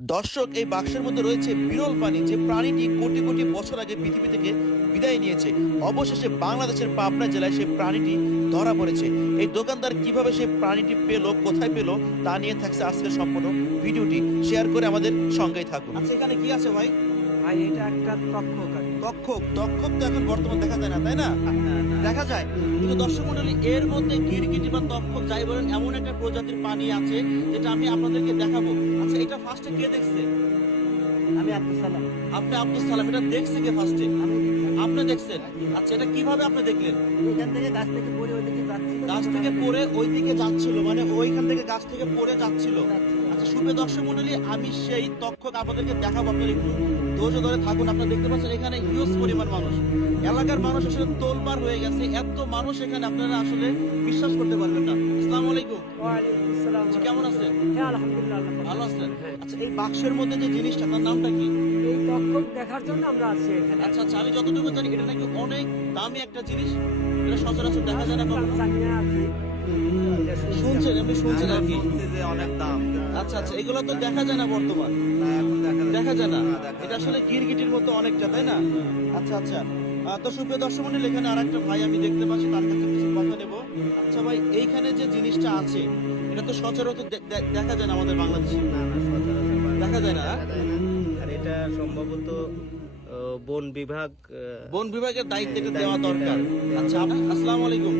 দর্শক এই বাক্সের মধ্যে রয়েছে বিরল প্রাণী যে প্রাণীটি কোটি কোটি বছর আগে পৃথিবী থেকে বিদায় নিয়েছে। অবশেষে বাংলাদেশের পাবনা জেলায় সেই প্রাণীটি ধরা পড়েছে। এই দোকানদার কীভাবে সে প্রাণীটি পেল, কোথায় পেল, তা নিয়ে থাকছে আজকের সম্পূর্ণ ভিডিওটি। শেয়ার করে আমাদের সঙ্গেই থাকুন। আচ্ছা এখানে কি আছে ভাই? ভাই এটা একটা তক্ষক তক্ষক তক্ষক তো এখন বর্তমান দেখা যায় না তাই না? দেখা যায়। কিন্তু দর্শক মন্ডলী এর মধ্যে গিরগিটি বা তক্ষক যাই বলেন এমন একটা প্রজাতির পানি আছে যেটা আমি আপনাদেরকে দেখাবো। আচ্ছা এটা ফার্স্টে কে দেখছে? আমি আব্দুল সালাম। আপনি আব্দুল সালাম এটা দেখছে কে ফার্স্টে আপনি দেখছেন? আচ্ছা এটা কীভাবে আপনি দেখলেন? এখান থেকে গাছ থেকে পড়ে ওইদিকে যাচ্ছি গাছ থেকে পড়ে ওই দিকে যাচ্ছিল মানে ওইখান থেকে গাছ থেকে পড়ে যাচ্ছিল। শুভে দর্শক মন্ডলী আমি সেই তক্ষক আপনাদেরকে দেখাবো আপনারা একটু ধৈর্য ধরে থাকুন। আপনারা দেখতে পাচ্ছেন এখানে হিউজ পরিমাণ মানুষ। এলাকার মানুষ আসলে তোলবার হয়ে গেছে। এত মানুষ এখানে আপনারা আসলে বিশ্বাস করতে পারবেন না। আসসালামু আলাইকুম। কেমন আছেন? হ্যাঁ আলহামদুলিল্লাহ ভালো আছেন? হ্যাঁ। আচ্ছা এই বাক্সের মধ্যে যে জিনিসটা তার নামটা কি? এই তক্ষক দেখার জন্য আমরা আছি এখানে। আচ্ছা আচ্ছা আমি যতটুকু জানি এটা নাকি অনেক দামি একটা জিনিস। এটা সচরাচর দেখা যায় না কখনো। আমি। শুনছেন শুনছেন আর কি? অনেক দাম আচ্ছা আচ্ছা এগুলো তো দেখা যায় না বর্তমান। দেখা যায় না। এটা আসলে গিরগিটির মতো অনেকটা তাই না? আচ্ছা আচ্ছা। তো সুপ্রিয় দর্শক মন্ডলী এখানে আর একটা ভাই আমি দেখতে পাচ্ছি তার কাছে কিছু কথা নেব। আচ্ছা ভাই এইখানে যে জিনিসটা আছে এটা তো সচরাচর দেখা যায় না আমাদের বাংলাদেশে। বাংলাদেশে দেখা যায় না? আর এটা সম্ভবত বন বিভাগ বন বিভাগের দায়িত্ব দেওয়া দরকার। আচ্ছা আসসালামু আলাইকুম।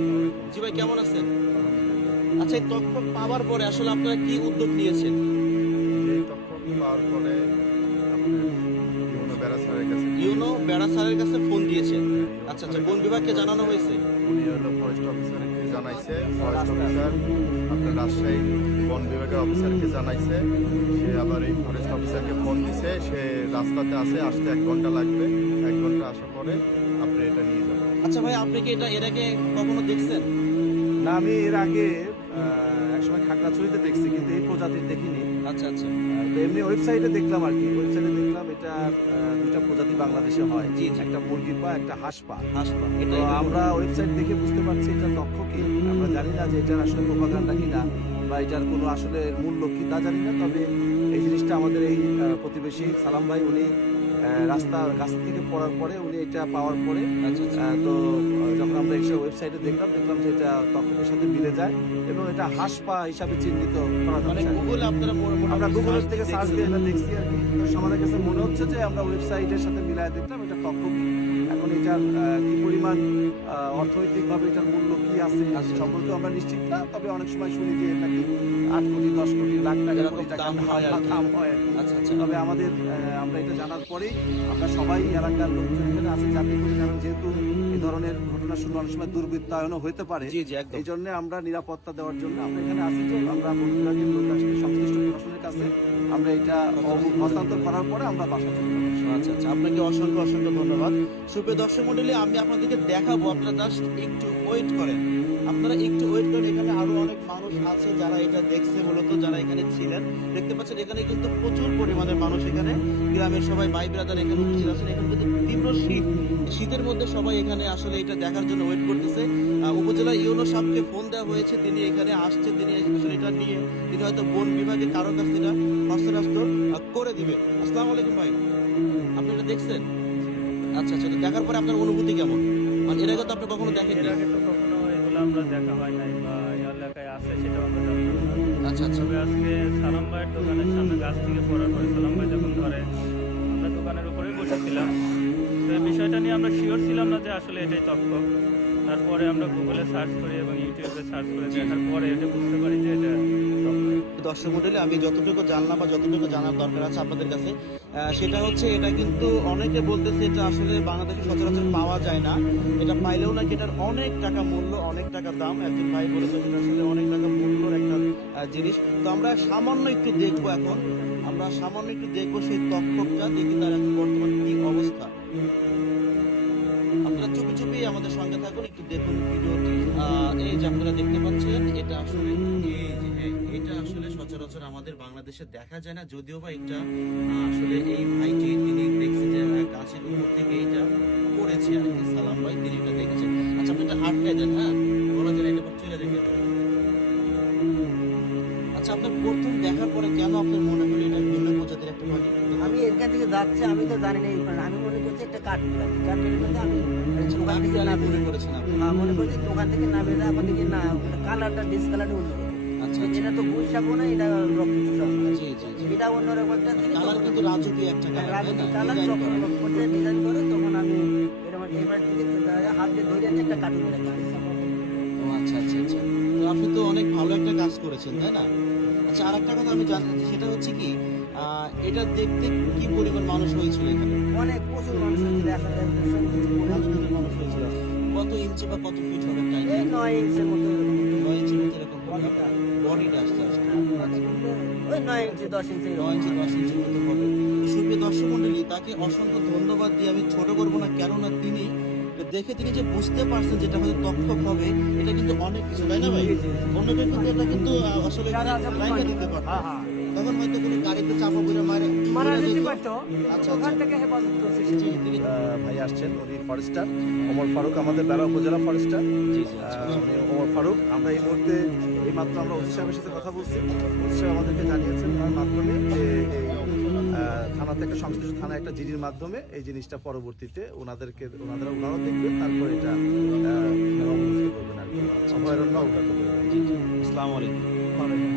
জি ভাই কেমন আছেন? আচ্ছা এই তথ্য পাওয়ার পরে আসলে আপনারা কি উদ্যোগ নিয়েছেন? এই তথ্য পাওয়ার পরে স্যারের কাছে। ইউনো বেড়া স্যারের কাছে ফোন দিয়েছেন আচ্ছা আচ্ছা বন বিভাগকে জানানো হয়েছে? উনি হলো ফরেস্ট অফিসারকে জানাইছে। ফরেস্ট অফিসার আপনার রাজশাহী বন বিভাগের অফিসারকে জানাইছে। সে আবার এই ফরেস্ট অফিসারকে ফোন দিছে। সে রাস্তাতে আসে আসতে এক ঘণ্টা লাগবে। এক ঘণ্টা আসার পরে আপনি এটা নিয়ে যাবেন। আচ্ছা ভাই আপনি কি এটা এর আগে কখনো দেখছেন? না আমি এর আগে একসময় খাগড়াছড়িতে দেখছি কিন্তু এই প্রজাতির দেখিনি। আচ্ছা আচ্ছা। তো এমনি ওয়েবসাইটে দেখলাম আর কি। ওয়েবসাইটে দেখলাম এটা দুইটা প্রজাতি বাংলাদেশে হয়। জি। একটা মুরগি পা একটা হাঁস পা। হাসপা তো আমরা ওয়েবসাইট দেখে বুঝতে পারছি এটা দক্ষ কি আমরা জানি না যে এটার আসলে প্রোপাগান্ডা কিনা বা এটার কোনো আসলে মূল্য কি তা জানি না। তবে এই জিনিসটা আমাদের এই প্রতিবেশী সালাম ভাই উনি রাস্তা গাছ থেকে পড়ার পরে উনি এটা পাওয়ার পরে আচ্ছা আচ্ছা। তো যখন আমরা এসে ওয়েবসাইটে দেখলাম দেখলাম যে এটা তখনের সাথে মিলে যায় এবং এটা হাঁস পা হিসাবে চিহ্নিত করা মানে যাচ্ছে মোটামুটি আমরা গুগলের থেকে সার্চ দিয়ে এটা দেখছি আর কি। তো আমাদের কাছে মনে হচ্ছে যে আমরা ওয়েবসাইটের সাথে মিলায় দেখলাম এটা কি এখন এটার কি পরিমাণ আহ, অর্থনৈতিকভাবে এটার মূল্য আছে। সম্পর্কে আমরা নিশ্চিত না তবে অনেক সময় শুনি যে নাকি আট কোটি দশ কোটি লাখ টাকা কোটি টাকা দাম হয়। আচ্ছা আচ্ছা। তবে আমাদের আমরা এটা জানার পরেই আমরা সবাই এলাকার লোকজন এখানে আছে যাতে করি কারণ যেহেতু এই ধরনের ঘটনা শুনে অনেক সময় দুর্বৃত্তায়নও হতে পারে এই জন্য আমরা নিরাপত্তা দেওয়ার জন্য আমরা এখানে আসি যে আমরা লোক আসলে সংশ্লিষ্ট প্রশাসনের কাছে আমরা এটা হস্তান্তর করার পরে আমরা বাসা চলে আচ্ছা আচ্ছা। আপনাকে অসংখ্য অসংখ্য ধন্যবাদ। সুপ্রিয় দর্শক মন্ডলী আমি আপনাদেরকে দেখাবো আপনারা জাস্ট একটু ওয়েট করেন। আপনারা একটু ওয়েট করেন এখানে আরও অনেক মানুষ আছে যারা এটা দেখছে মূলত যারা এখানে ছিলেন। দেখতে পাচ্ছেন এখানে কিন্তু প্রচুর পরিমাণের মানুষ এখানে। গ্রামের সবাই ভাই ব্রাদার এখানে উপস্থিত আছেন। এখানে কিন্তু তীব্র শীত। শীতের মধ্যে সবাই এখানে আসলে এটা দেখার জন্য ওয়েট করতেছে। উপজেলা ইউনো সাহেবকে ফোন দেওয়া হয়েছে তিনি এখানে আসছে তিনি আসলে এটা নিয়ে তিনি হয়তো বন বিভাগের কারও কাছ থেকে হস্তান্তর আহ, করে দিবে আসসালামু আলাইকুম ভাই। আপনি এটা দেখছেন? আচ্ছা আচ্ছা দেখার পরে আপনার অনুভূতি কেমন? মানে এর আগে তো আপনি কখনো এর আমরা দেখা হয় নাই বা এলাকায় আছে সেটাও আমরা জানি আচ্ছা আচ্ছা। তবে আজকে সালাম ভাইয়ের দোকানের সামনে গাছ থেকে পড়ার পরে সালাম ভাই যখন ধরে আমরা দোকানের উপরে বসেছিলাম বিষয়টা নিয়ে আমরা শিওর ছিলাম না যে আসলে এটাই তথ্য। তারপরে আমরা গুগলে সার্চ করি এবং ইউটিউবে সার্চ করে দেখার পরে এটা বুঝতে পারি যে এটা দর্শক মডেলে আমি যতটুকু জানলাম বা যতটুকু জানার দরকার আছে আপনাদের কাছে সেটা হচ্ছে এটা কিন্তু অনেকে বলতেছে এটা আসলে বাংলাদেশে সচরাচর পাওয়া যায় না। এটা পাইলেও নাকি এটার অনেক টাকা মূল্য, অনেক টাকা দাম। একজন ভাই বলেছে এটা আসলে অনেক টাকা মূল্যর একটা জিনিস। তো আমরা সামান্য একটু দেখব এখন। আমরা সামান্য একটু দেখব সেই তথ্যটা দেখি তার এখন বর্তমান কি অবস্থা। আপনারা চুপি চুপি আমাদের সঙ্গে থাকুন একটু দেখুন ভিডিওটি। এই যে আপনারা দেখতে পাচ্ছেন এটা আসলে হ্যাঁ, এটা আসলে সচরাচর আমাদের বাংলাদেশে দেখা যায় না যদিও বা এটা আসলে এই ভাইটি তিনি যে গাছের উপর থেকে এটা পড়েছে আর কি সালাম ভাই তিনি এটা দেখেছেন। আচ্ছা আপনি এটা আটকায় দেন হ্যাঁ? বলা যায় এটা চলে দেন। আচ্ছা আপনার প্রথম দেখার পরে কেন আপনার মনে থেকে যাচ্ছে আমি তো জানি না আমি মনে করছি একটা কাঠ কাঠের মধ্যে আমি দোকান থেকে মনে আপনি? হ্যাঁ, মনে করছি দোকান থেকে নামে না এখন দেখি না কালারটা ডিসকালারটা অন্যরকম আচ্ছা আচ্ছা। এটা তো গুই সাবো না এটা এটা অন্যরকম একটা কালার কিন্তু রাজকীয় একটা কালার ডিজাইন করা। তখন আমি এরকম এবার থেকে হাত দিয়ে ধরে একটা কার্টুন আচ্ছা আচ্ছা আচ্ছা। তো আপনি তো অনেক ভালো একটা কাজ করেছেন তাই না? আচ্ছা আর একটা কথা আমি জানতে চাই সেটা হচ্ছে কি এটা দেখতে কি পরিমাণ মানুষ হয়েছিল এখানে? অনেক প্রচুর মানুষ হয়েছিল মানুষ হয়েছিল? কত ইঞ্চি বা কত ফিট হবে এই নয় ইঞ্চের মতো নয় ইঞ্চির মতো এরকম বডিটা। বডিটা আসতে আসতে। ওই নয় ইঞ্চি দশ ইঞ্চি নয় ইঞ্চি দশ ইঞ্চির মতো হবে। সুপ্রিয় দর্শক মন্ডলী তাকে অসংখ্য ধন্যবাদ দিয়ে আমি ছোট করব না কেননা তিনি দেখে তিনি যে বুঝতে পারছেন যেটা হয়তো তক্ষক হবে এটা কিন্তু অনেক কিছু তাই না ভাই? অন্য কিন্তু এটা কিন্তু আসলে লাইনে দিতে পারত হ্যাঁ হ্যাঁ। তখন হয়তো কোনো গাড়িতে চাপা করে মারে মারা যেতে? পারতো আচ্ছা, ওখান আচ্ছা। থেকে হেফাজত করছে তিনি ভাই আসছেন উনি ফরেস্টার। ওমর ফারুক আমাদের বেড়া উপজেলা ফরেস্টার। জি জি আচ্ছা। উনি ওমর ফারুক। আমরা এই মুহূর্তে এই মাত্র আমরা ওসি সাহেবের সাথে কথা বলছি। ওসি সাহেব আমাদেরকে জানিয়েছেন ওনার মাধ্যমে যে থেকে সংশ্লিষ্ট থানা একটা জিডির মাধ্যমে এই জিনিসটা পরবর্তীতে ওনাদেরকে ওনারা ওনারাও দেখবেন তারপর এটা আহ, ওনারা অবমুক্ত করবেন আর কি। অভয়ারণ্য অবগত করবেন। জি জি। আসসালামু আলাইকুম। ওয়ালাইকুম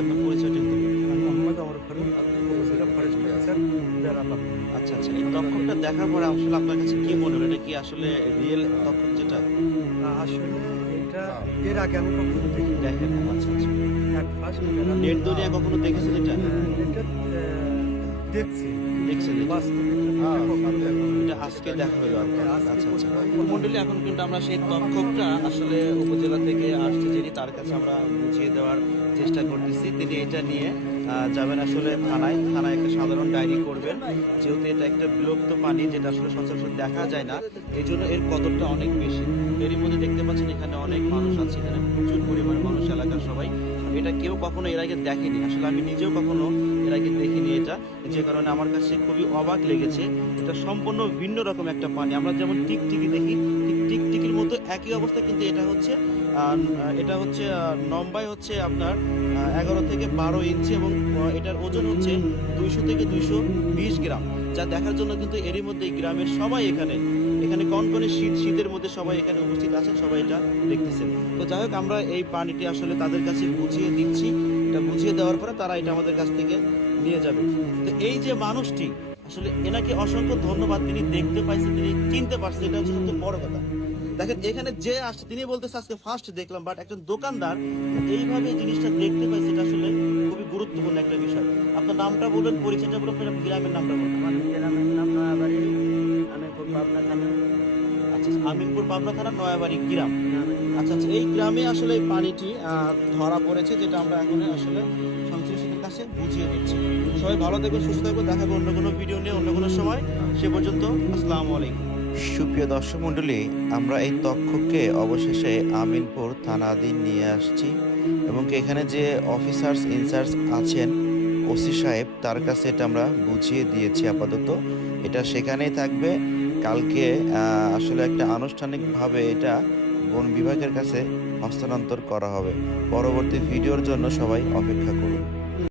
আপনার পরিচয়টা একটু বলুন। আমি মোহাম্মদ অমর ফারুক ফরেস্ট অফিসার আচ্ছা আচ্ছা। এই দেখার পরে আসলে আপনার কাছে কি মনে হলো? এটা কি আসলে রিয়েল তক্ষক যেটা? আসলে এটা এর আগে আমি কখনো দেখি দেখেন। আচ্ছা আচ্ছা। নেট দুনিয়া কখনো দেখেছেন এটা? এটা দেখছি। হ্যাঁ, আজকে দেখা হলো আচ্ছা আচ্ছা। মন্ডলী এখন কিন্তু আমরা সেই তক্ষকটা আসলে উপজেলা থেকে আসছে যিনি তার কাছে আমরা বুঝিয়ে দেওয়ার চেষ্টা করতেছি। তিনি এটা নিয়ে যাবেন আসলে থানায়। থানায় একটা সাধারণ ডায়েরি করবেন। যেহেতু এটা একটা বিলুপ্ত পানি, যেটা আসলে সচরাচর দেখা যায় না এই জন্য এর কদরটা অনেক বেশি। এরই মধ্যে দেখতে পাচ্ছেন এখানে অনেক মানুষ আছে, এখানে প্রচুর পরিমাণ মানুষ, এলাকার সবাই। এটা কেউ কখনো এর আগে দেখেনি। আসলে আমি নিজেও কখনো এর আগে দেখিনি এটা। যে কারণে আমার কাছে খুবই অবাক লেগেছে। এটা সম্পূর্ণ ভিন্ন রকম একটা পানি। আমরা যেমন টিকটিকি দেখি একই অবস্থা, কিন্তু এটা হচ্ছে এটা হচ্ছে নম্বাই হচ্ছে আপনার এগারো থেকে বারো ইঞ্চি এবং এটার ওজন হচ্ছে দুইশো থেকে দুইশো বিশ গ্রাম, যা দেখার জন্য কিন্তু এরই মধ্যে গ্রামের সবাই এখানে এখানে কনকনে শীত, শীতের মধ্যে সবাই এখানে উপস্থিত আছেন, সবাই এটা দেখতেছেন। তো যাই হোক, আমরা এই পানিটি আসলে তাদের কাছে বুঝিয়ে দিচ্ছি, এটা বুঝিয়ে দেওয়ার পরে তারা এটা আমাদের কাছ থেকে নিয়ে যাবে। তো এই যে মানুষটি, আসলে এনাকে অসংখ্য ধন্যবাদ তিনি দেখতে পাইছেন, তিনি চিনতে পারছেন, এটা হচ্ছে বড় কথা। দেখেন এখানে যে আসছে তিনি বলতেছে আজকে ফার্স্ট দেখলাম। বাট একজন দোকানদার এইভাবে জিনিসটা দেখতে পাইছে এটা আসলে খুবই গুরুত্বপূর্ণ একটা বিষয়। আপনার নামটা বলবেন পরিচয়টা বলবেন আপনার গ্রামের নামটা বলবেন। আমার গ্রামের নাম নয়াবাড়ি আমি খুব পাবনা থানা। আচ্ছা আমিনপুর পাবনা থানা নয়াবাড়ি গ্রাম। আচ্ছা আচ্ছা এই গ্রামে আসলে এই পানিটি আহ, ধরা পড়েছে যেটা আমরা এখন আসলে সংশ্লিষ্টদের কাছে বুঝিয়ে দিচ্ছি। সবাই ভালো থাকবেন সুস্থ থাকবেন দেখা অন্য কোনো ভিডিও নিয়ে অন্য কোনো সময়। সে পর্যন্ত আসসালামু আলাইকুম। সুপ্রিয় দর্শক মণ্ডলী, আমরা এই তক্ষককে অবশেষে আমিনপুর থানাধীন নিয়ে আসছি এবং এখানে যে অফিসার্স ইনচার্জ আছেন, ওসি সাহেব, তার কাছে এটা আমরা বুঝিয়ে দিয়েছি আপাতত। এটা সেখানেই থাকবে। কালকে আসলে একটা আনুষ্ঠানিকভাবে এটা বন বিভাগের কাছে হস্তান্তর করা হবে। পরবর্তী ভিডিওর জন্য সবাই অপেক্ষা করুন।